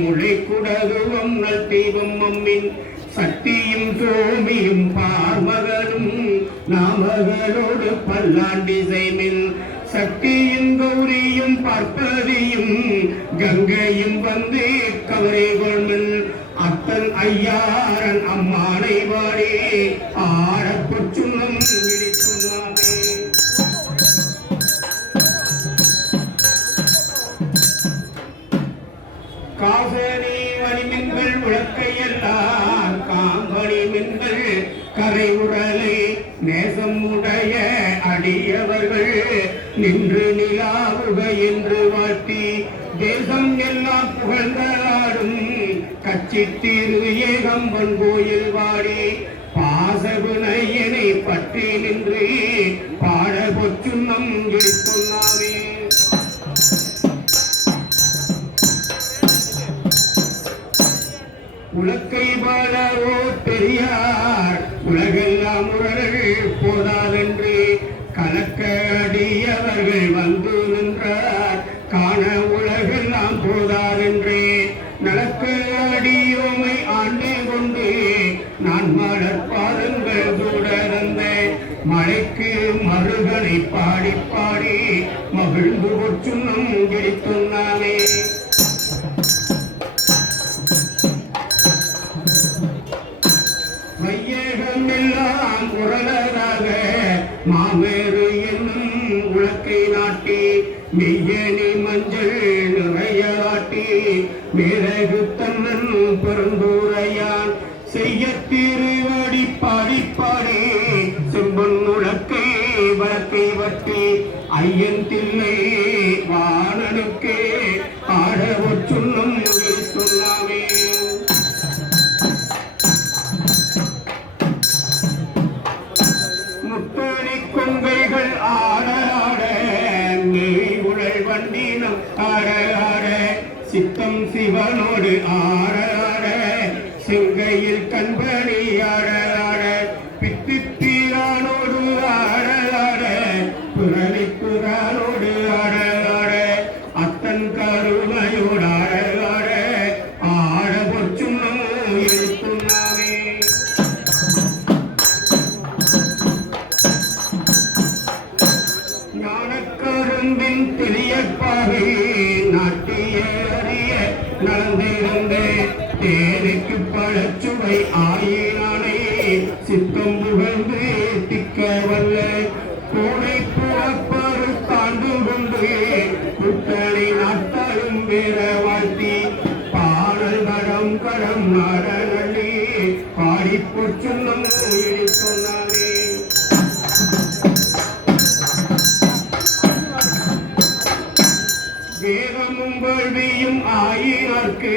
முளைக்குடகுவம் நல் தெய்வம் அம்மின் சக்தியும் சோமியும் பார்மகனும் நாமகளோடு பல்லாண்டி செய்மின் சக்தியும் கௌரியும் பார்ப்பதியும் கங்கையும் வந்து கவரை கொள்மின் அத்தன் ஐயாரன் அம்மானை வாடி ஆடப்பொச் சுண்ணம் விழித்துள்ளாமே. காசனி மணிமின்கள் உலக்கையெல்லாம் காம்பணி மின்கள் கரை உடலை நேசம் உடைய அடியவர்கள் நின்று நிலாவுக என்று வாழ்த்தி தேசம் எல்லாம் புகழ்ந்தாடும் கட்சி திரு ஏகம்பன் கோயில் வாடி பாசகுனையனை பற்றி நின்று பாட பொச்சுன்னம் எடுத்துள்ளாமே. உலக்கை பாலவோ பெரியார் உலகெல்லாம் உரர்கள் போதாதென்று கலக்க அடியவர்கள் வந்து நின்றார் காண உலகெல்லாம் போதாதென்றே நலக்க அடியோமை ஆண்டு கொண்டு நான் மலர் பாதங்கள் தொடர்ந்த மழைக்கு மருகனை பாடி பாடி மகிழ்ந்து பொச்சுன்னம் கிடைத்துள்ளாமே. வையகம் எல்லாம் உரலராக மாமேறு என்னும் உலக்கை நாட்டி மெய்யணி மஞ்சள் நிறைய ஆட்டி மேலகு தன்னன் பெருந்தூரையான் செய்ய திருவடி பாடி பாடி செம்பொன் உலக்கை வழக்கை வட்டி ஐயன் தில்லை வாணனுக்கே ஆட ஒச்சுன்னம் வைத்துள்ளாமே. முத்தணி கொங்கைகள் ஆட ஆட நெய் உழல் வண்டினம் ஆட ஆட சித்தம் சிவனோடு ஆட ஆட செங்கையில் கண்பணி ஆட ஆட பித்திப்பீரானோடு ஆட ஆட புரணி புறானோடு ஆட ஆட அத்தன் கருமையோடு ஆட ஆட ஆட பொச்சுன்னம் எழுத்துள்ளாமே. ஞானக்கரும்பின் தெளியப்பாகை நாட்டிய அறிய நடந்திருந்த தேனுக்கு பழச்சுவை ஆயினானே சித்தம் புகழ்ந்து திக்க வல்ல கோடை புறப்பரு தாண்டு கொண்டு குட்டனை நாட்டாலும் வேற வாழ்த்தி பாடல் கடம் கடம் நாட நள்ளி பாடி பொச்சுன்னம் எழுத்துள்ளாரே. வேதமும் வேள்வியும் ஆயினார்க்கு